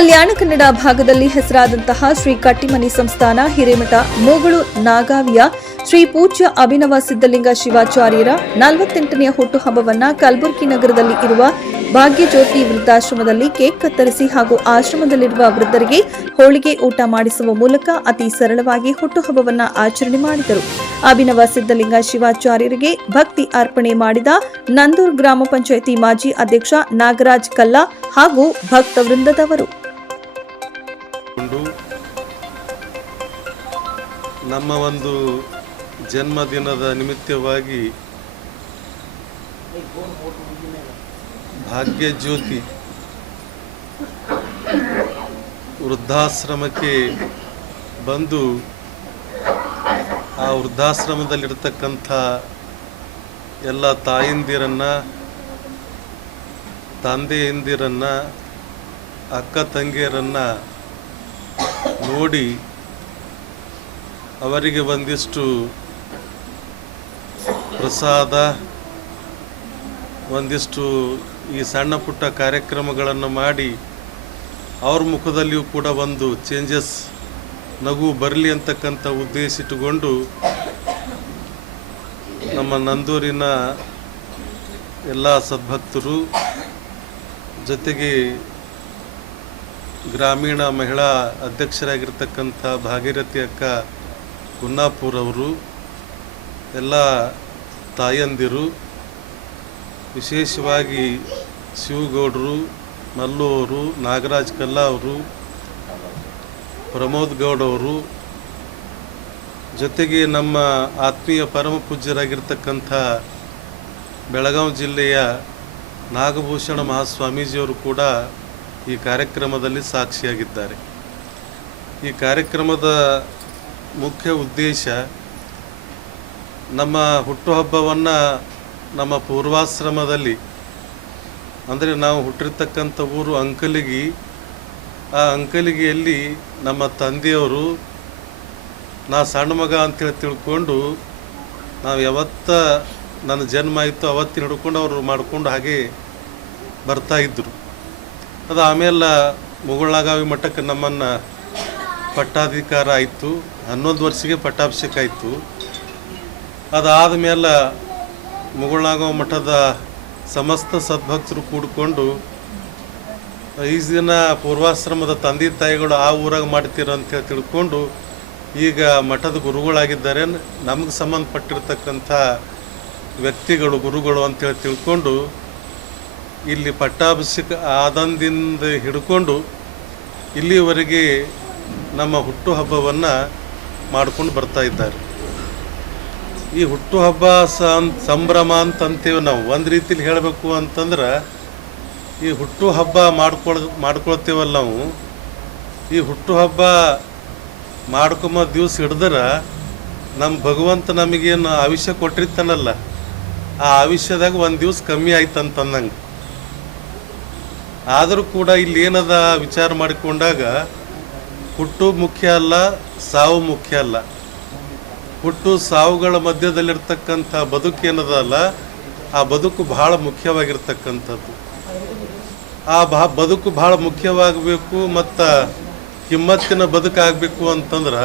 ಕಲ್ಯಾಣ ಕನ್ನಡ ಭಾಗದಲ್ಲಿ ಹೆಸರಾದಂತಹ ಶ್ರೀ ಕಟ್ಟಿಮನಿ ಸಂಸ್ಥಾನ, ಹಿರೇಮಠ ಮೂಗಳು ನಾಗಾವಿಯ ಶ್ರೀ ಪೂಜ್ಯ ಅಭಿನವ ಸಿದ್ದಲಿಂಗ ಶಿವಾಚಾರ್ಯರ ನಲವತ್ತೆಂಟನೆಯ ಹುಟ್ಟುಹಬ್ಬವನ್ನು ಕಲಬುರಗಿ ನಗರದಲ್ಲಿ ಇರುವ ಭಾಗ್ಯಜ್ಯೋತಿ ವೃದ್ಧಾಶ್ರಮದಲ್ಲಿ ಕೇಕ್ ಕತ್ತರಿಸಿ ಹಾಗೂ ಆಶ್ರಮದಲ್ಲಿರುವ ವೃದ್ಧರಿಗೆ ಹೋಳಿಗೆ ಊಟ ಮಾಡಿಸುವ ಮೂಲಕ ಅತಿ ಸರಳವಾಗಿ ಹುಟ್ಟುಹಬ್ಬವನ್ನು ಆಚರಣೆ ಮಾಡಿದರು. ಅಭಿನವ ಸಿದ್ದಲಿಂಗ ಶಿವಾಚಾರ್ಯರಿಗೆ ಭಕ್ತಿ ಅರ್ಪಣೆ ಮಾಡಿದ ನಂದೂರ್ ಗ್ರಾಮ ಪಂಚಾಯಿತಿ ಮಾಜಿ ಅಧ್ಯಕ್ಷ ನಾಗರಾಜ್ ಕಲ್ಲಾ ಹಾಗೂ ಭಕ್ತ ನಮ್ಮ ಒಂದು ಜನ್ಮದಿನದ ನಿಮಿತ್ತವಾಗಿ ಭಾಗ್ಯಜ್ಯೋತಿ ವೃದ್ಧಾಶ್ರಮಕ್ಕೆ ಬಂದು ಆ ವೃದ್ಧಾಶ್ರಮದಲ್ಲಿರ್ತಕ್ಕಂಥ ಎಲ್ಲ ತಾಯಿಂದಿರನ್ನು, ತಂದೆಯಂದಿರನ್ನು, ಅಕ್ಕ ತಂಗಿಯರನ್ನು ನೋಡಿ ಅವರಿಗೆ ಒಂದಿಷ್ಟು ಪ್ರಸಾದ, ಒಂದಿಷ್ಟು ಈ ಸಣ್ಣ ಪುಟ್ಟ ಕಾರ್ಯಕ್ರಮಗಳನ್ನು ಮಾಡಿ ಅವ್ರ ಮುಖದಲ್ಲಿಯೂ ಕೂಡ ಒಂದು ಚೇಂಜಸ್ ನಗು ಬರಲಿ ಅಂತಕ್ಕಂಥ ಉದ್ದೇಶ ಇಟ್ಟುಕೊಂಡು ನಮ್ಮ ನಂದೂರಿನ ಎಲ್ಲ ಸದ್ಭಕ್ತರು ಜೊತೆಗೆ ಗ್ರಾಮೀಣ ಮಹಿಳಾ ಅಧ್ಯಕ್ಷರಾಗಿರ್ತಕ್ಕಂಥ ಭಾಗೀರಥಿ ಅಕ್ಕ ಕುನ್ನಾಪುರ್ ಅವರು ಎಲ್ಲ ತಾಯಂದಿರು, ವಿಶೇಷವಾಗಿ ಶಿವಗೌಡರು ಮಲ್ಲು ಅವರು ನಾಗರಾಜ್ ಕಲ್ಲ ಅವರು, ಪ್ರಮೋದ್ ಗೌಡ ಅವರು, ಜೊತೆಗೆ ನಮ್ಮ ಆತ್ಮೀಯ ಪರಮ ಪೂಜ್ಯರಾಗಿರ್ತಕ್ಕಂಥ ಬೆಳಗಾವಿ ಜಿಲ್ಲೆಯ ನಾಗಭೂಷಣ ಮಹಾಸ್ವಾಮೀಜಿಯವರು ಕೂಡ ಈ ಕಾರ್ಯಕ್ರಮದಲ್ಲಿ ಸಾಕ್ಷಿಯಾಗಿದ್ದಾರೆ. ಈ ಕಾರ್ಯಕ್ರಮದ ಮುಖ್ಯ ಉದ್ದೇಶ ನಮ್ಮ ಹುಟ್ಟುಹಬ್ಬವನ್ನು ನಮ್ಮ ಪೂರ್ವಾಶ್ರಮದಲ್ಲಿ, ಅಂದರೆ ನಾವು ಹುಟ್ಟಿರ್ತಕ್ಕಂಥ ಊರು ಅಂಕಲಿಗಿ, ಆ ಅಂಕಲಿಗೆಯಲ್ಲಿ ನಮ್ಮ ತಂದೆಯವರು, ನಾ ಸಣ್ಣ ಮಗ ಅಂತೇಳಿ ತಿಳ್ಕೊಂಡು ನಾವು ಯಾವತ್ತ ನನ್ನ ಜನ್ಮ ಆಯಿತು ಅವತ್ತಿನ ಹಿಡ್ಕೊಂಡು ಅವರು ಮಾಡಿಕೊಂಡು ಹಾಗೆ ಬರ್ತಾ ಇದ್ದರು ಅದು ಆಮೇಲೆ ಮುಗುಳ್ನಾಗಾವಿ ಮಠಕ್ಕೆ ನಮ್ಮನ್ನು ಪಟ್ಟಾಧಿಕಾರ ಆಯಿತು, ಹನ್ನೊಂದು ವರ್ಷಕ್ಕೆ ಪಟ್ಟಾಭಿಷೇಕ ಆಯಿತು. ಅದಾದ ಮೇಲೆ ಮುಗುಳ್ನಾಗಾವಿ ಮಠದ ಸಮಸ್ತ ಸದ್ಭಕ್ತರು ಕೂಡಿಕೊಂಡು ಈ ದಿನ ಪೂರ್ವಾಶ್ರಮದ ತಂದೆ ತಾಯಿಗಳು ಆ ಊರಾಗ ಮಾಡ್ತೀರ ಅಂತೇಳಿ ತಿಳ್ಕೊಂಡು ಈಗ ಮಠದ ಗುರುಗಳಾಗಿದ್ದಾರೆ. ನಮಗೆ ಸಂಬಂಧಪಟ್ಟಿರ್ತಕ್ಕಂಥ ವ್ಯಕ್ತಿಗಳು, ಗುರುಗಳು ಅಂತೇಳಿ ತಿಳ್ಕೊಂಡು ಇಲ್ಲಿ ಪಟ್ಟಾಭಿಷೇಕ ಆದಂದಿಂದ ಹಿಡ್ಕೊಂಡು ಇಲ್ಲಿವರೆಗೆ ನಮ್ಮ ಹುಟ್ಟುಹಬ್ಬವನ್ನು ಮಾಡ್ಕೊಂಡು ಬರ್ತಾ ಇದ್ದಾರೆ. ಈ ಹುಟ್ಟುಹಬ್ಬ ಹಬ್ಬ ಸಂಭ್ರಮ ಅಂತ ಅಂತೀವಿ ನಾವು. ಒಂದು ರೀತಿಲಿ ಹೇಳಬೇಕು ಅಂತಂದ್ರೆ, ಈ ಹುಟ್ಟುಹಬ್ಬ ಮಾಡ್ಕೊಳ್, ಮಾಡ್ಕೊಳ್ತೀವಲ್ಲ ನಾವು. ಈ ಹುಟ್ಟುಹಬ್ಬ ಮಾಡ್ಕೊಂಬ ದಿವ್ಸ ಹಿಡಿದ್ರೆ ನಮ್ಮ ಭಗವಂತ ನಮಗೇನು ಆವಿಷ್ಯ ಕೊಟ್ಟಿರ್ತಾನಲ್ಲ, ಆ ಆವಿಷ್ಯದಾಗ ಒಂದು ದಿವ್ಸ ಕಮ್ಮಿ ಆಯ್ತಂತಂದಂಗೆ ಆದರೂ ಕೂಡ ಇಲ್ಲಿ ಏನದ ವಿಚಾರ ಮಾಡಿಕೊಂಡಾಗ ಹುಟ್ಟು ಮುಖ್ಯ ಅಲ್ಲ, ಸಾವು ಮುಖ್ಯ ಅಲ್ಲ. ಹುಟ್ಟು ಸಾವುಗಳ ಮಧ್ಯದಲ್ಲಿರ್ತಕ್ಕಂಥ ಬದುಕು ಏನದಲ್ಲ ಆ ಬದುಕು ಬಹಳ ಮುಖ್ಯವಾಗಿರ್ತಕ್ಕಂಥದ್ದು. ಆ ಬಾ ಬದುಕು ಬಹಳ ಮುಖ್ಯವಾಗಬೇಕು ಮತ್ತು ಕಿಮ್ಮತ್ತಿನ ಬದುಕಾಗಬೇಕು ಅಂತಂದ್ರೆ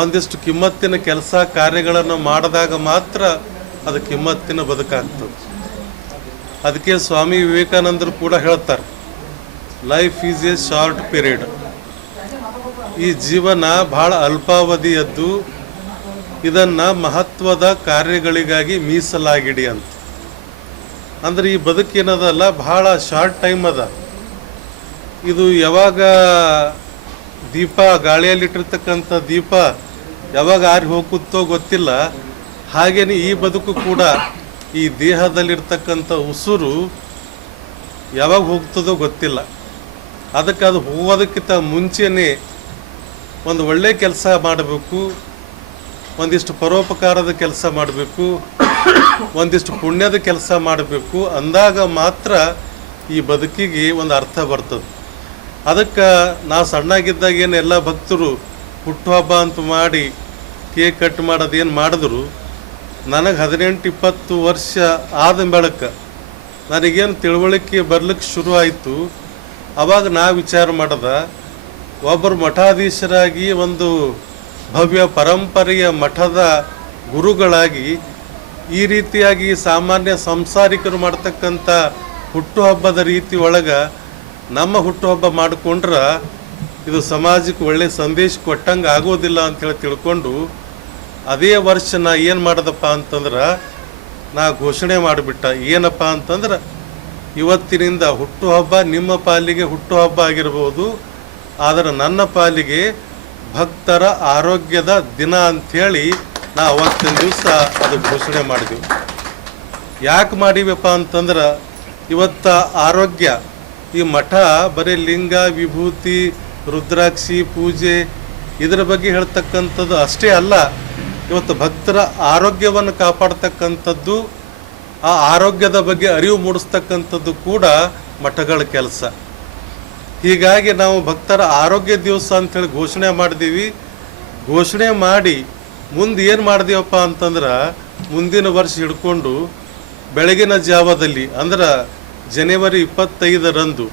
ಒಂದಿಷ್ಟು ಕಿಮ್ಮತ್ತಿನ ಕೆಲಸ ಕಾರ್ಯಗಳನ್ನು ಮಾಡಿದಾಗ ಮಾತ್ರ ಅದು ಕಿಮ್ಮತ್ತಿನ ಬದುಕಾಗ್ತದೆ. ಅದಕ್ಕೆ ಸ್ವಾಮಿ ವಿವೇಕಾನಂದರು ಕೂಡ ಹೇಳ್ತಾರೆ life is a short period ಈ ಜೀವನ ಬಹಳ ಅಲ್ಪಾವಧಿಯದ್ದು. ಇದನ್ನು ಮಹತ್ವದ ಕಾರ್ಯಗಳಿಗಾಗಿ ಮೀಸಲಾಗಿಡಿ ಅಂತ. ಅಂದ್ರೆ ಈ ಬದುಕೇನದಲ್ಲ ಬಹಳ ಶಾರ್ಟ್ ಟೈಮ್ ಅದ. ಇದು ಯಾವಾಗ ದೀಪ ಗಾಳಿಯಲ್ಲಿಟ್ಟಿರ್ತಕ್ಕಂಥ ದೀಪ ಯಾವಾಗ ಆರಿ ಹೋಗುತ್ತೋ ಗೊತ್ತಿಲ್ಲ. ಹಾಗೇನೆ ಈ ಬದುಕು ಕೂಡ ಈ ದೇಹದಲ್ಲಿರ್ತಕ್ಕಂಥ ಉಸುರು ಯಾವಾಗ ಹೋಗ್ತದೋ ಗೊತ್ತಿಲ್ಲ. ಅದಕ್ಕೆ ಅದು ಹೋಗೋದಕ್ಕಿಂತ ಮುಂಚೆನೇ ಒಂದು ಒಳ್ಳೆ ಕೆಲಸ ಮಾಡಬೇಕು, ಒಂದಿಷ್ಟು ಪರೋಪಕಾರದ ಕೆಲಸ ಮಾಡಬೇಕು, ಒಂದಿಷ್ಟು ಪುಣ್ಯದ ಕೆಲಸ ಮಾಡಬೇಕು ಅಂದಾಗ ಮಾತ್ರ ಈ ಬದುಕಿಗೆ ಒಂದು ಅರ್ಥ ಬರ್ತದೆ. ಅದಕ್ಕೆ ನಾವು ಸಣ್ಣಾಗಿದ್ದಾಗ ಏನು ಎಲ್ಲ ಭಕ್ತರು ಹುಟ್ಟುಹಬ್ಬ ಅಂತ ಮಾಡಿ ಕೇಕ್ ಕಟ್ ಮಾಡೋದು ಏನು ಮಾಡಿದ್ರು, ನನಗೆ ಹದಿನೆಂಟು ಇಪ್ಪತ್ತು ವರ್ಷ ಆದ ಬೆಳಕ ನನಗೇನು ತಿಳುವಳಿಕೆ ಬರ್ಲಿಕ್ಕೆ ಶುರು ಆಯಿತು. ಅವಾಗ ನಾ ವಿಚಾರ ಮಾಡದ ಒಬ್ಬರು ಮಠಾಧೀಶರಾಗಿ ಒಂದು ಭವ್ಯ ಪರಂಪರೆಯ ಮಠದ ಗುರುಗಳಾಗಿ ಈ ರೀತಿಯಾಗಿ ಸಾಮಾನ್ಯ ಸಂಸಾರಿಕರು ಮಾಡ್ತಕ್ಕಂಥ ಹುಟ್ಟುಹಬ್ಬದ ರೀತಿ ಒಳಗೆ ನಮ್ಮ ಹುಟ್ಟುಹಬ್ಬ ಮಾಡಿಕೊಂಡ್ರೆ ಇದು ಸಮಾಜಕ್ಕೆ ಒಳ್ಳೆಯ ಸಂದೇಶ ಕೊಟ್ಟಂಗೆ ಆಗೋದಿಲ್ಲ ಅಂತೇಳಿ ತಿಳ್ಕೊಂಡು ಅದೇ ವರ್ಷ ನಾ ಏನು ಮಾಡಿದಪ್ಪ ಅಂತಂದ್ರೆ ನಾ ಘೋಷಣೆ ಮಾಡಿಬಿಟ್ಟ. ಏನಪ್ಪ ಅಂತಂದ್ರೆ ಇವತ್ತಿನಿಂದ ಹುಟ್ಟುಹಬ್ಬ ನಿಮ್ಮ ಪಾಲಿಗೆ ಹುಟ್ಟುಹಬ್ಬ ಆಗಿರ್ಬೋದು. ಆದರೆ ನನ್ನ ಪಾಲಿಗೆ ಭಕ್ತರ ಆರೋಗ್ಯದ ದಿನ ಅಂಥೇಳಿ ನಾ ಅವತ್ತಿನ ದಿವಸ ಅದು ಘೋಷಣೆ ಮಾಡಿದೆವು. ಯಾಕೆ ಮಾಡಿವಪ್ಪ ಅಂತಂದ್ರೆ ಇವತ್ತ ಆರೋಗ್ಯ, ಈ ಮಠ ಬರೀ ಲಿಂಗ, ವಿಭೂತಿ, ರುದ್ರಾಕ್ಷಿ, ಪೂಜೆ ಇದರ ಬಗ್ಗೆ ಹೇಳ್ತಕ್ಕಂಥದ್ದು ಅಷ್ಟೇ ಅಲ್ಲ, ಇವತ್ತು ಭಕ್ತರ ಆರೋಗ್ಯವನ್ನು ಕಾಪಾಡ್ತಕ್ಕಂಥದ್ದು, ಆ ಆರೋಗ್ಯದ ಬಗ್ಗೆ ಅರಿವು ಮೂಡಿಸ್ತಕ್ಕಂಥದ್ದು ಕೂಡ ಮಠಗಳ ಕೆಲಸ. ಹೀಗಾಗಿ ನಾವು ಭಕ್ತರ ಆರೋಗ್ಯ ದಿವಸ ಅಂತೇಳಿ ಘೋಷಣೆ ಮಾಡಿದೀವಿ. ಘೋಷಣೆ ಮಾಡಿ ಮುಂದೆ ಏನು ಮಾಡಿದೀವಪ್ಪ ಅಂತಂದ್ರೆ ಮುಂದಿನ ವರ್ಷ ಹಿಡ್ಕೊಂಡು ಬೆಳಗಿನ ಜಾವದಲ್ಲಿ ಅಂದ್ರೆ ಜನವರಿ ಇಪ್ಪತ್ತೈದರಂದು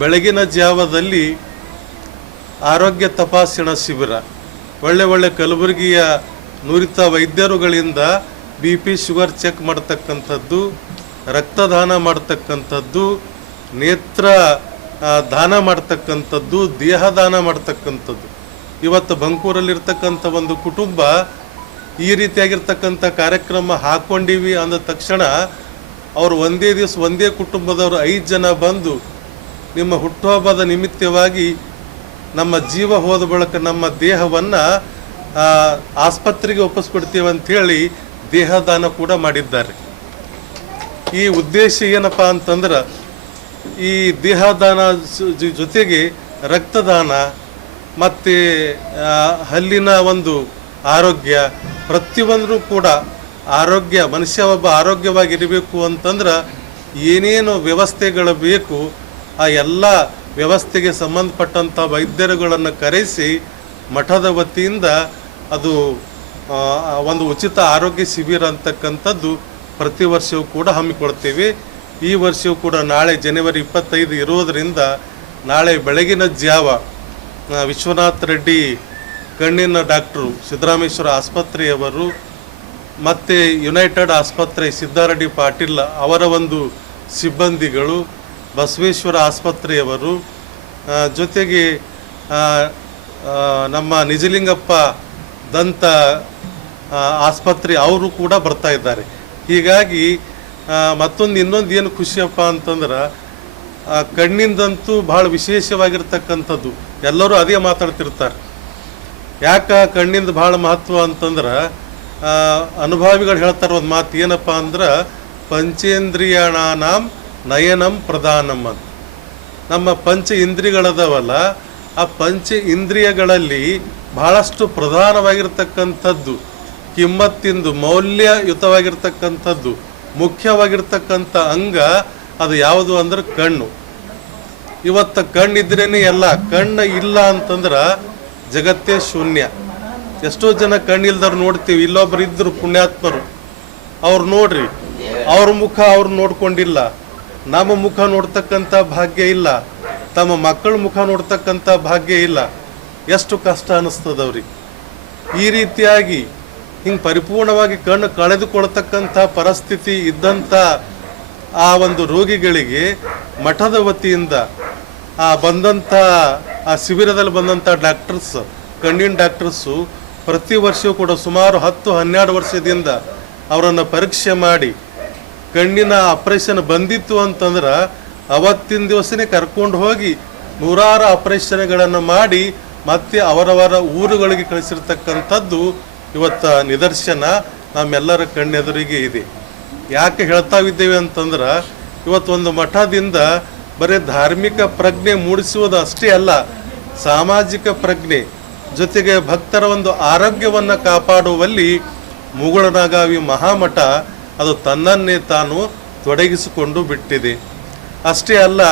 ಬೆಳಗಿನ ಜಾವದಲ್ಲಿ ಆರೋಗ್ಯ ತಪಾಸಣಾ ಶಿಬಿರ. ಒಳ್ಳೆ ಒಳ್ಳೆ ಕಲಬುರಗಿಯ ನುರಿತ ವೈದ್ಯರುಗಳಿಂದ ಬಿ ಪಿ ಶುಗರ್ ಚೆಕ್ ಮಾಡ್ತಕ್ಕಂಥದ್ದು, ರಕ್ತದಾನ ಮಾಡ್ತಕ್ಕಂಥದ್ದು, ನೇತ್ರ ದಾನ ಮಾಡ್ತಕ್ಕಂಥದ್ದು, ದೇಹದಾನ ಮಾಡ್ತಕ್ಕಂಥದ್ದು. ಇವತ್ತು ಬಂಕೂರಲ್ಲಿರ್ತಕ್ಕಂಥ ಒಂದು ಕುಟುಂಬ ಈ ರೀತಿಯಾಗಿರ್ತಕ್ಕಂಥ ಕಾರ್ಯಕ್ರಮ ಹಾಕ್ಕೊಂಡಿವಿ ಅಂದ ತಕ್ಷಣ ಅವರು ಒಂದೇ ದಿವಸ ಒಂದೇ ಕುಟುಂಬದವರು ಐದು ಜನ ಬಂದು ನಿಮ್ಮ ಹುಟ್ಟುಹಬ್ಬದ ನಿಮಿತ್ತವಾಗಿ ನಮ್ಮ ಜೀವ ಹೋದ ಬಳಿಕ ನಮ್ಮ ದೇಹವನ್ನು ಆಸ್ಪತ್ರೆಗೆ ಒಪ್ಪಿಸ್ಕೊಡ್ತೀವಿ ಅಂಥೇಳಿ ದೇಹದಾನ ಕೂಡ ಮಾಡಿದ್ದಾರೆ. ಈ ಉದ್ದೇಶ ಏನಪ್ಪ ಅಂತಂದ್ರೆ ಈ ದೇಹದಾನ ಜೊತೆಗೆ ರಕ್ತದಾನ ಮತ್ತು ಹಲ್ಲಿನ ಒಂದು ಆರೋಗ್ಯ, ಪ್ರತಿಯೊಂದರೂ ಕೂಡ ಆರೋಗ್ಯ, ಮನುಷ್ಯ ಒಬ್ಬ ಆರೋಗ್ಯವಾಗಿರಬೇಕು ಅಂತಂದ್ರೆ ಏನೇನು ವ್ಯವಸ್ಥೆಗಳು ಬೇಕು, ಆ ಎಲ್ಲ ವ್ಯವಸ್ಥೆಗೆ ಸಂಬಂಧಪಟ್ಟಂಥ ವೈದ್ಯರುಗಳನ್ನು ಕರೆಸಿ ಮಠದ ವತಿಯಿಂದ ಅದು ಒಂದು ಉಚಿತ ಆರೋಗ್ಯ ಶಿಬಿರ ಅಂತಕ್ಕಂಥದ್ದು ಪ್ರತಿ ವರ್ಷವೂ ಕೂಡ ಹಮ್ಮಿಕೊಳ್ತೇವೆ. ಈ ವರ್ಷವೂ ಕೂಡ ನಾಳೆ ಜನವರಿ ಇಪ್ಪತ್ತೈದು ಇರೋದರಿಂದ ನಾಳೆ ಬೆಳಗಿನ ಜಾವ ವಿಶ್ವನಾಥ್ ರೆಡ್ಡಿ ಕಣ್ಣಿನ ಡಾಕ್ಟ್ರು ಸಿದ್ದರಾಮೇಶ್ವರ ಆಸ್ಪತ್ರೆಯವರು ಮತ್ತು ಯುನೈಟೆಡ್ ಆಸ್ಪತ್ರೆ ಸಿದ್ದಾರೆಡ್ಡಿ ಪಾಟೀಲ್ ಅವರ ಒಂದು ಸಿಬ್ಬಂದಿಗಳು, ಬಸವೇಶ್ವರ ಆಸ್ಪತ್ರೆಯವರು ಜೊತೆಗೆ ನಮ್ಮ ನಿಜಲಿಂಗಪ್ಪ ದಂತ ಆಸ್ಪತ್ರೆ ಅವರು ಕೂಡ ಬರ್ತಾ ಇದ್ದಾರೆ. ಹೀಗಾಗಿ ಮತ್ತೊಂದು ಇನ್ನೊಂದು ಏನು ಖುಷಿಯಪ್ಪ ಅಂತಂದ್ರೆ ಆ, ಕಣ್ಣಿಂದಂತೂ ಭಾಳ ವಿಶೇಷವಾಗಿರ್ತಕ್ಕಂಥದ್ದು. ಎಲ್ಲರೂ ಅದೇ ಮಾತಾಡ್ತಿರ್ತಾರೆ. ಯಾಕ ಕಣ್ಣಿಂದ ಭಾಳ ಮಹತ್ವ ಅಂತಂದ್ರೆ ಅನುಭವಿಗಳು ಹೇಳ್ತಾರೆ ಒಂದು ಮಾತು ಏನಪ್ಪ ಅಂದ್ರೆ ಪಂಚೇಂದ್ರಿಯಣಾನಾಂ ನಯನಂ ಪ್ರಧಾನಂ ನಮ್ಮ ಪಂಚ ಇಂದ್ರಿಯಗಳದವಲ್ಲ ಆ ಪಂಚ ಇಂದ್ರಿಯಗಳಲ್ಲಿ ಬಹಳಷ್ಟು ಪ್ರಧಾನವಾಗಿರ್ತಕ್ಕಂಥದ್ದು ಕಿಮ್ಮತ್ತಿಂದು ಮೌಲ್ಯಯುತವಾಗಿರ್ತಕ್ಕಂಥದ್ದು. ಮುಖ್ಯವಾಗಿರ್ತಕ್ಕಂಥ ಅಂಗ ಅದು ಯಾವುದು ಅಂದ್ರೆ ಕಣ್ಣು. ಇವತ್ತು ಕಣ್ಣಿದ್ರೇನೆ ಎಲ್ಲ, ಕಣ್ಣು ಇಲ್ಲ ಅಂತಂದ್ರೆ ಜಗತ್ತೇ ಶೂನ್ಯ. ಎಷ್ಟೋ ಜನ ಕಣ್ಣಿಲ್ದವ್ರು ನೋಡ್ತೀವಿ, ಇಲ್ಲೊಬ್ರು ಇದ್ರು ಪುಣ್ಯಾತ್ಮರು. ಅವ್ರು ನೋಡ್ರಿ, ಅವ್ರ ಮುಖ ಅವ್ರು ನೋಡ್ಕೊಂಡಿಲ್ಲ. ನಮ್ಮ ಮುಖ ನೋಡ್ತಕ್ಕಂಥ ಭಾಗ್ಯ ಇಲ್ಲ. ತಮ್ಮ ಮಕ್ಕಳ ಮುಖ ನೋಡ್ತಕ್ಕಂಥ ಭಾಗ್ಯ ಇಲ್ಲ. ಎಷ್ಟು ಕಷ್ಟ ಅನ್ನಿಸ್ತದವ್ರಿ ಈ ರೀತಿಯಾಗಿ ಹಿಂಗೆ ಪರಿಪೂರ್ಣವಾಗಿ ಕಣ್ಣು ಕಳೆದುಕೊಳ್ತಕ್ಕಂಥ ಪರಿಸ್ಥಿತಿ ಇದ್ದಂಥ ಆ ಒಂದು ರೋಗಿಗಳಿಗೆ ಮಠದ ವತಿಯಿಂದ ಆ ಬಂದಂಥ, ಆ ಶಿಬಿರದಲ್ಲಿ ಬಂದಂಥ ಡಾಕ್ಟರ್ಸ್, ಕಣ್ಣಿನ ಡಾಕ್ಟರ್ಸು ಪ್ರತಿ ವರ್ಷವೂ ಕೂಡ ಸುಮಾರು ಹತ್ತು, ಹನ್ನೆರಡು ವರ್ಷದಿಂದ ಅವರನ್ನು ಪರೀಕ್ಷೆ ಮಾಡಿ ಕಣ್ಣಿನ ಆಪರೇಷನ್ ಬಂದಿತ್ತು ಅಂತಂದ್ರೆ ಅವತ್ತಿನ ದಿವಸನೇ ಕರ್ಕೊಂಡು ಹೋಗಿ ನೂರಾರು ಆಪ್ರೇಷನ್ಗಳನ್ನು ಮಾಡಿ ಮತ್ತೆ ಅವರವರ ಊರುಗಳಿಗೆ ಕಳಿಸಿರ್ತಕ್ಕಂಥದ್ದು ಇವತ್ತ ನಿದರ್ಶನ ನಮ್ಮೆಲ್ಲರ ಕಣ್ಣೆದುರಿಗೆ ಇದೆ. ಯಾಕೆ ಹೇಳ್ತಾ ಇದ್ದೇವೆ ಅಂತಂದ್ರೆ ಇವತ್ತೊಂದು ಮಠದಿಂದ ಬರೀ ಧಾರ್ಮಿಕ ಪ್ರಜ್ಞೆ ಮೂಡಿಸುವುದು ಅಷ್ಟೇ ಅಲ್ಲ, ಸಾಮಾಜಿಕ ಪ್ರಜ್ಞೆ ಜೊತೆಗೆ ಭಕ್ತರ ಒಂದು ಆರೋಗ್ಯವನ್ನು ಕಾಪಾಡುವಲ್ಲಿ ಮುಗುಳನಗಾವಿ ಮಹಾಮಠ ಅದು ತನ್ನನ್ನೇ ತಾನು ತೊಡಗಿಸಿಕೊಂಡು ಬಿಟ್ಟಿದೆ. ಅಷ್ಟೇ ಅಲ್ಲ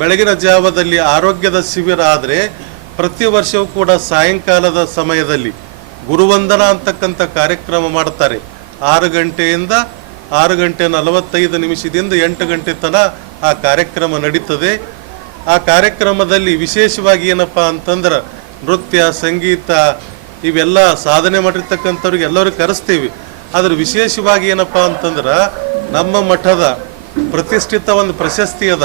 ಬೆಳಗಿನ ಜಾವದಲ್ಲಿ ಆರೋಗ್ಯದ ಶಿಬಿರ ಆದರೆ ಪ್ರತಿ ವರ್ಷವೂ ಕೂಡ ಸಾಯಂಕಾಲದ ಸಮಯದಲ್ಲಿ ಗುರುವಂದನ ಅಂತಕ್ಕಂಥ ಕಾರ್ಯಕ್ರಮ ಮಾಡ್ತಾರೆ ಆರು ಗಂಟೆಯಿಂದ ಆರು ಗಂಟೆ ನಲವತ್ತೈದು ನಿಮಿಷದಿಂದ ಎಂಟು ಗಂಟೆ ತನಕ ಆ ಕಾರ್ಯಕ್ರಮ ನಡೀತದೆ. ಆ ಕಾರ್ಯಕ್ರಮದಲ್ಲಿ ವಿಶೇಷವಾಗಿ ಏನಪ್ಪ ಅಂತಂದ್ರೆ ನೃತ್ಯ, ಸಂಗೀತ ಇವೆಲ್ಲ ಸಾಧನೆ ಮಾಡಿರ್ತಕ್ಕಂಥವ್ರಿಗೆ ಎಲ್ಲರೂ ಕರೆಸ್ತೀವಿ. ಆದ್ರೆ ವಿಶೇಷವಾಗಿ ಏನಪ್ಪ ಅಂತಂದ್ರೆ ನಮ್ಮ ಮಠದ ಪ್ರತಿಷ್ಠಿತ ಒಂದು ಪ್ರಶಸ್ತಿ ಅದ.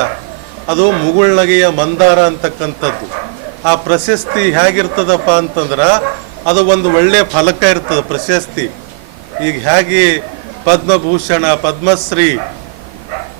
ಅದು ಮುಗುಳ್ನಗೆಯ ಮಂದಾರ ಅಂತಕ್ಕಂಥದ್ದು. ಆ ಪ್ರಶಸ್ತಿ ಹೇಗಿರ್ತದಪ್ಪ ಅಂತಂದ್ರೆ ಅದು ಒಂದು ಒಳ್ಳೆಯ ಫಲಕ ಇರ್ತದೆ ಪ್ರಶಸ್ತಿ. ಈಗ ಹೇಗೆ ಪದ್ಮಭೂಷಣ ಪದ್ಮಶ್ರೀ